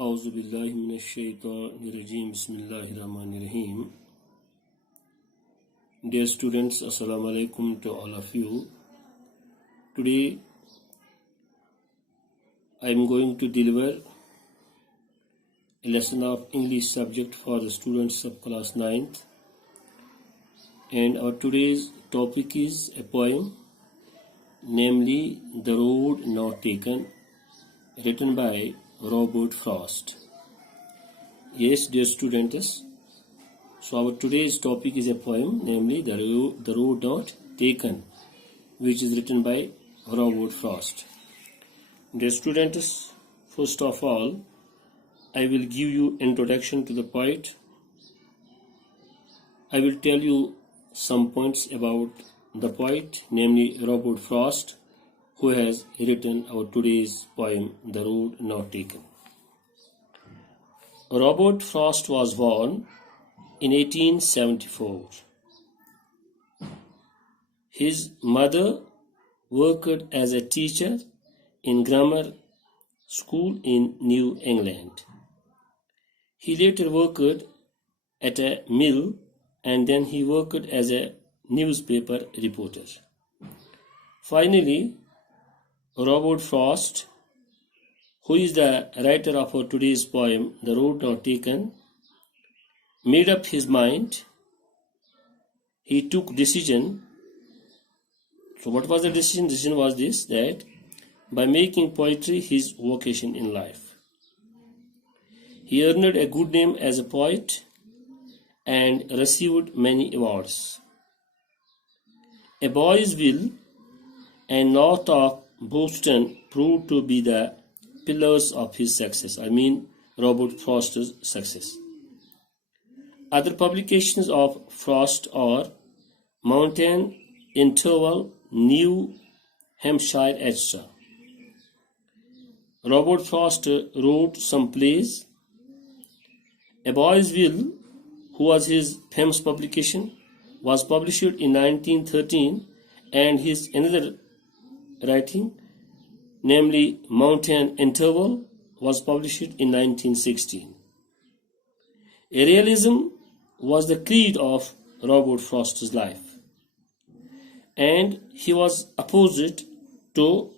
أعوذ بالله من الشيطان الرجيم بسم الله الرحمن الرحيم. Dear students, Assalamu alaikum to all of you. Today I am going to deliver a lesson of English subject for the students of class 9th, and our today's topic is a poem, namely The Road Not Taken, written by Robert Frost. Yes, dear students, so our today's topic is a poem, namely The Road Not Taken, which is written by Robert Frost. Dear students, first of all, I will give you introduction to the poet. I will tell you some points about the poet, namely Robert Frost, who has written our today's poem, The Road Not Taken. Robert Frost was born in 1874. His mother worked as a teacher in grammar school in New England. He later worked at a mill, and then he worked as a newspaper reporter. Finally, Robert Frost, who is the writer of our today's poem, The Road Not Taken, made up his mind. He took decision. So what was the decision? The decision was this, that by making poetry his vocation in life. He earned a good name as a poet and received many awards. A Boy's Will and North of Boston proved to be the pillars of his success. Robert Frost's success. Other publications of Frost are Mountain Interval, New Hampshire, etc. Robert Frost wrote some plays. A Boy's Will, who was his famous publication, was published in 1913, and his another writing, namely Mountain Interval, was published in 1916. Realism was the creed of Robert Frost's life, and he was opposite to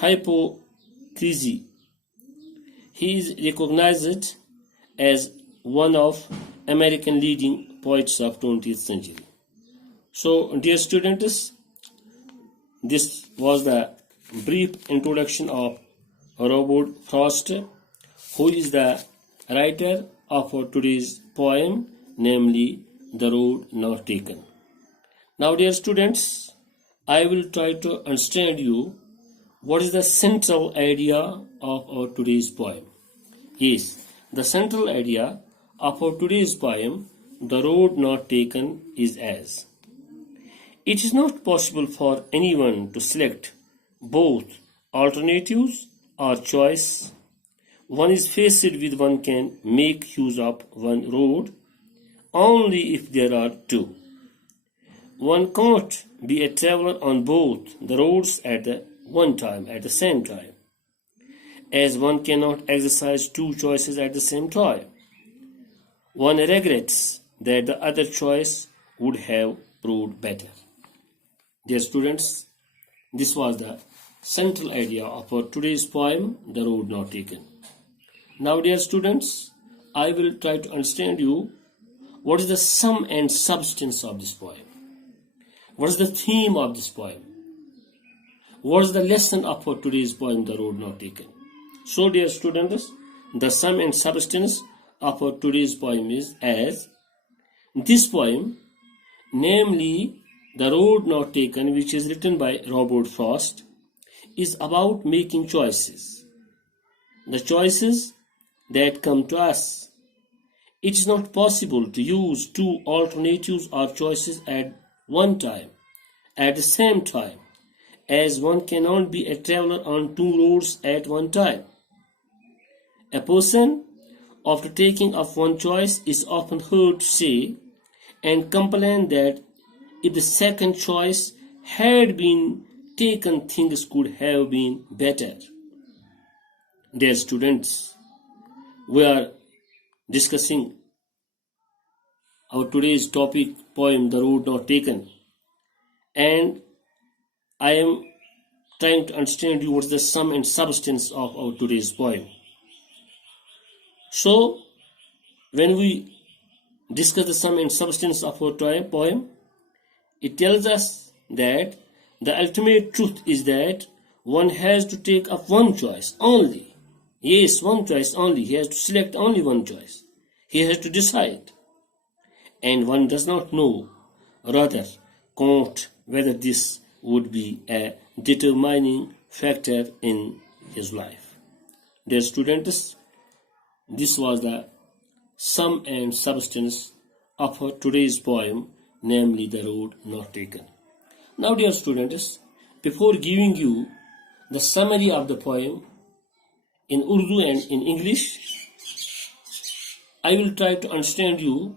hypocrisy. He is recognized as one of American leading poets of 20th century. So, dear students, this was the brief introduction of Robert Frost, who is the writer of our today's poem, namely The Road Not Taken. Now, dear students, I will try to understand you what is the central idea of our today's poem. Yes, the central idea of our today's poem, The Road Not Taken, is as: it is not possible for anyone to select both alternatives or choice. One is faced with one can make use of one road only if there are two. One cannot be a traveler on both the roads at the same time, as one cannot exercise two choices at the same time. One regrets that the other choice would have proved better. Dear students, this was the central idea of our today's poem, The Road Not Taken. Now, dear students, I will try to understand you what is the sum and substance of this poem. What is the theme of this poem? What is the lesson of our today's poem, The Road Not Taken? So, dear students, the sum and substance of our today's poem is as: this poem, namely The Road Not Taken, which is written by Robert Frost, is about making choices. The choices that come to us. It is not possible to use two alternatives or choices at one time, at the same time, as one cannot be a traveler on two roads at one time. A person, after taking up one choice, is often heard to say and complain that if the second choice had been taken, things could have been better. Dear students, we are discussing our today's topic poem The Road Not Taken, and I am trying to understand you what's the sum and substance of our today's poem. So when we discuss the sum and substance of our poem, it tells us that the ultimate truth is that one has to take up one choice only. Yes, one choice only. He has to select only one choice. He has to decide. And one does not know, rather count whether this would be a determining factor in his life. Dear students, this was the sum and substance of our today's poem, namely The Road Not Taken. Now, dear students, before giving you the summary of the poem in Urdu and in English, I will try to understand you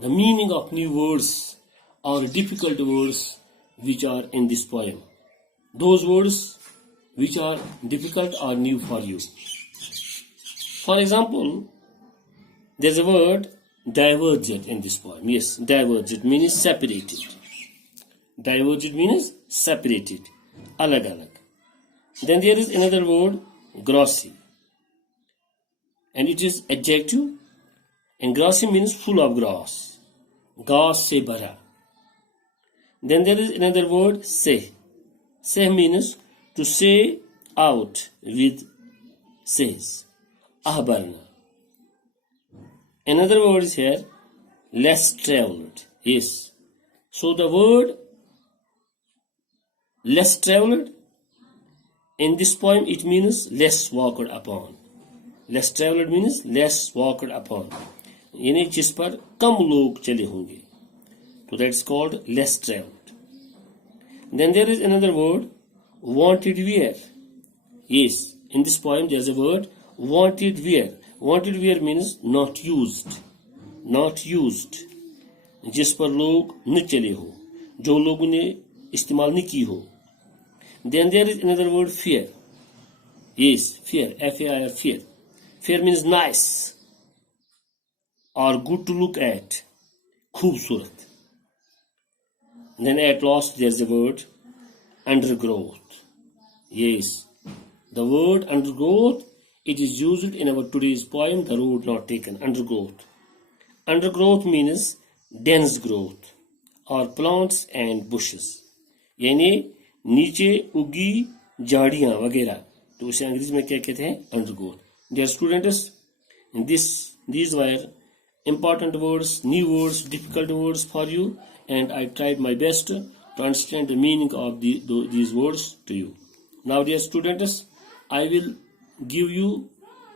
the meaning of new words or difficult words which are in this poem. Those words which are difficult or new for you. For example, there's a word divergent in this poem. Yes, divergent means separated. Divergent means separated, alag alag. Then there is another word, glossy, and it is adjective, and glossy means full of grass, grass se bhara. Then there is another word, say. Say means to say out with says, ahbarna. Another word is here, less traveled. Yes. So the word less traveled in this poem, it means less walked upon. Less traveled means less walked upon. यानी जिस पर कम लोग चले होंगे. So that's called less traveled. Then there is another word, wanted wear. Yes, in this poem there is a word, wanted wear. Wanted wear means not used. Not used. जिस पर लोग न चले हो, जो लोगों ने इस्तेमाल नहीं की हो. Then there is another word, fear. Yes, fear, F-A-I-R, fear. Fear means nice or good to look at, खूबसूरत. Then at last there is a word, undergrowth. Yes, the word undergrowth, it is used in our today's poem, The Road Not Taken, undergrowth. Undergrowth means dense growth or plants and bushes. यानी नीचे उगी झाड़ियाँ वगैरह, तो उसे अंग्रेजी में क्या कहते हैं, undergrowth. Dear students, these were important words, new words, difficult words for you, and I tried my best to understand the meaning of these words to you. Now, dear students, I will give you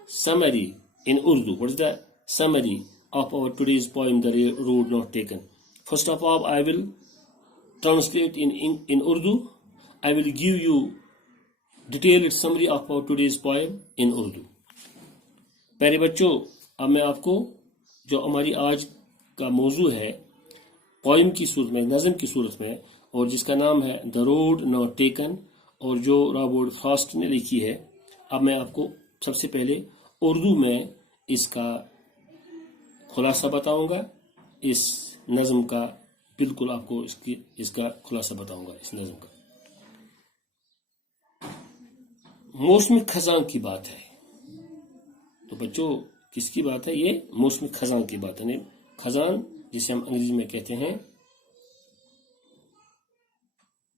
summary in Urdu. What is the summary of our today's poem, The Road Not Taken? First of all, I will translate in Urdu. I will give you detailed summary of our today's poem in Urdu. प्यारे बच्चों, अब मैं आपको जो हमारी आज का मौजू है पोइम की सूरत में, नज़म की सूरत में, और जिसका नाम है द रोड नॉट टेकन, और जो रॉबर्ट फ्रॉस्ट ने लिखी है, अब मैं आपको सबसे पहले उर्दू में इसका खुलासा बताऊंगा. इस नज़म का बिल्कुल आपको इसका खुलासा बताऊंगा. इस नज़म का मौसम खज़ां की बात है. तो बच्चों, किसकी बात है? ये मौसम खज़ां की बात है. खज़ां जिसे हम अंग्रेजी में कहते हैं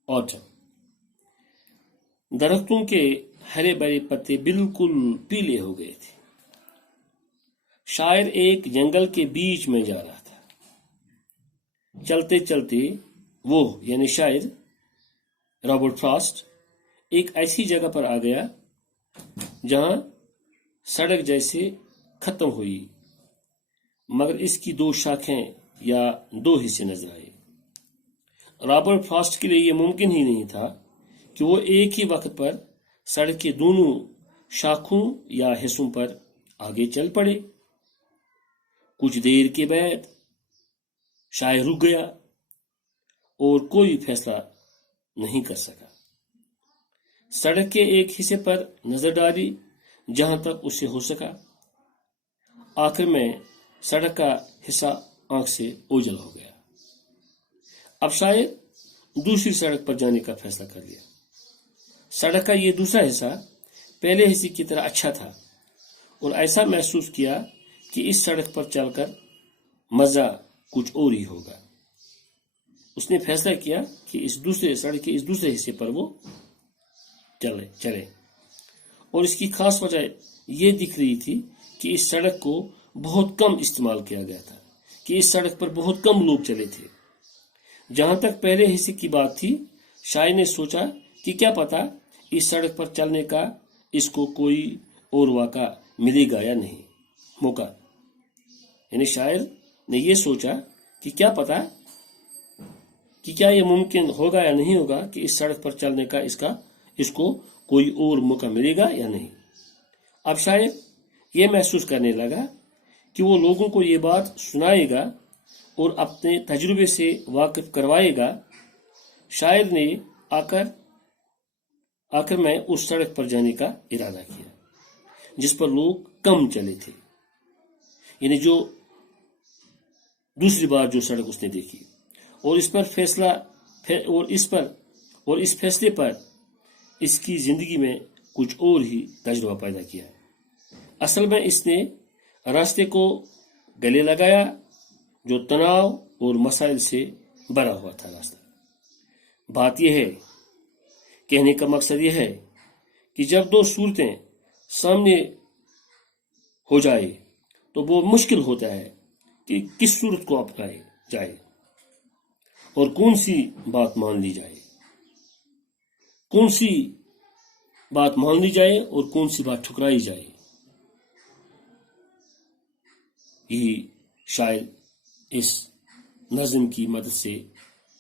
ऑटम. दरख्तों के हरे भरे पत्ते बिल्कुल पीले हो गए थे. शायर एक जंगल के बीच में जा रहा था. चलते चलते वो यानी शायर रॉबर्ट फ्रॉस्ट एक ऐसी जगह पर आ गया जहां सड़क जैसे खत्म हुई, मगर इसकी दो शाखें या दो हिस्से नजर आए. रॉबर्ट फ्रॉस्ट के लिए यह मुमकिन ही नहीं था कि वो एक ही वक्त पर सड़क के दोनों शाखों या हिस्सों पर आगे चल पड़े. कुछ देर के बाद शायर रुक गया और कोई फैसला नहीं कर सका. सड़क के एक हिस्से पर नजर डाली जहां तक उससे हो सका। आखिर में सड़क का हिस्सा आंख से ओझल हो गया। अब शायद दूसरी सड़क पर जाने का फैसला कर लिया। सड़क का ये दूसरा हिस्सा पहले हिस्से की तरह अच्छा था और ऐसा महसूस किया कि इस सड़क पर चलकर मजा कुछ और ही होगा। उसने फैसला किया कि इस दूसरे सड़क के इस दूसरे हिस्से पर वो चले और इसकी खास वजह ये दिख रही थी कि इस सड़क को बहुत कम इस्तेमाल किया गया था, कि इस सड़क पर बहुत कम लोग चले थे। जहां तक पहले हिस्से की बात थी, शायर ने सोचा कि क्या पता इस सड़क पर चलने का इसको कोई और मौका मिलेगा या नहीं। मौका यानी शायर ने यह सोचा कि क्या पता कि क्या यह मुमकिन होगा या नहीं होगा कि इस सड़क पर चलने का इसको कोई और मौका मिलेगा या नहीं। अब शायर यह महसूस करने लगा कि वो लोगों को ये बात सुनाएगा और अपने तजुर्बे से वाकिफ करवाएगा। शायर ने आकर में उस सड़क पर जाने का इरादा किया जिस पर लोग कम चले थे, यानी जो दूसरी बार जो सड़क उसने देखी, और इस फैसले पर इसकी जिंदगी में कुछ और ही तजुर्बा पैदा किया। असल में इसने रास्ते को गले लगाया जो तनाव और मसाइल से भरा हुआ था रास्ता। बात यह है, कहने का मकसद यह है कि जब दो सूरतें सामने हो जाए तो वो मुश्किल होता है कि किस सूरत को अपनाए जाए और कौन सी बात मान ली जाए, कौन सी बात मान ली जाए और कौन सी बात ठुकराई जाए। यही शायद इस नज़म की मदद से,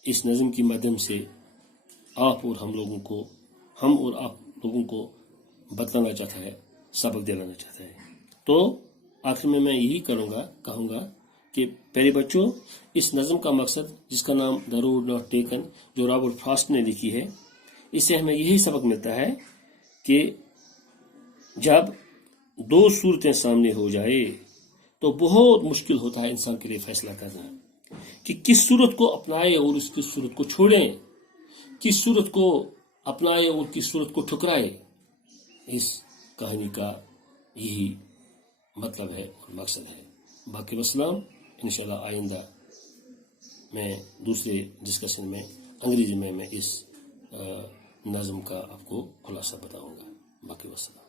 इस नज़म की माध्यम से आप और आप लोगों को बतलाना चाहता है, सबक दिलाना चाहता है। तो आखिर में मैं यही कहूँगा कि प्यारे बच्चों, इस नज़म का मकसद, जिसका नाम द रोड नॉट टेकन, जो रॉबर्ट फ्रॉस्ट ने लिखी है, इससे हमें यही सबक मिलता है कि जब दो सूरतें सामने हो जाए तो बहुत मुश्किल होता है इंसान के लिए फैसला करना कि किस सूरत को अपनाए और उसकी सूरत को छोड़ें, किस सूरत को अपनाए और किस सूरत को ठुकराए। इस कहानी का यही मतलब है और मकसद है। बाकी वस्सलाम। इंशाल्लाह आइंदा मैं दूसरे डिस्कशन में अंग्रेजी में मैं इस नज़म का आपको खुलासा बताऊंगा। बाकी वस्सलाम।